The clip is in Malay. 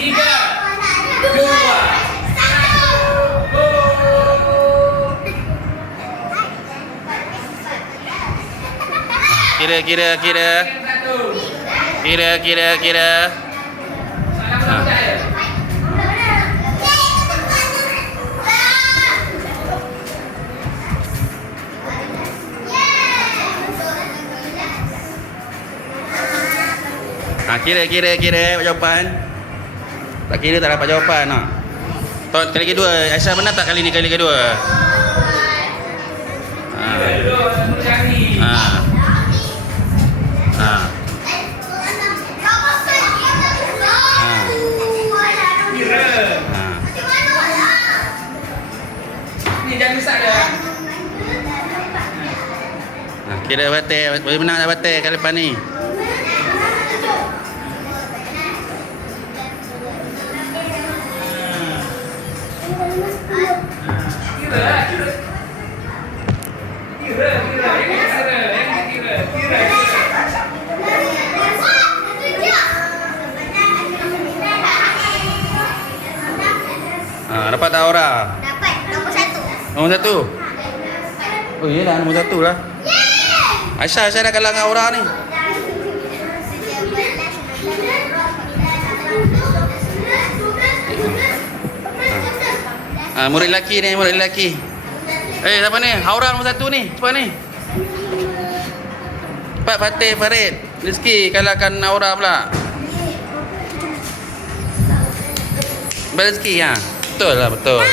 3, 2, 1, go. Kira. Kira jawapan. Tak kira tak dapat jawapan. Kali kedua, Aisyah menang tak kali ni kali kedua? Ni jangan besar dah. Kira batal, boleh menang dah batal kali lepas ni. Dapat tak Aura? Dapat nombor 1. Nombor 1. Oh iyalah nombor 1 lah. Aisyah dah kalah dengan Aura ni. Murid lelaki ni, murid lelaki. Siapa ni? Aura nombor 1 ni. Cepat ni. Cepat Fatih, Farid. Rizki kalahkan Aura pula. Rizki Betul lah, betul.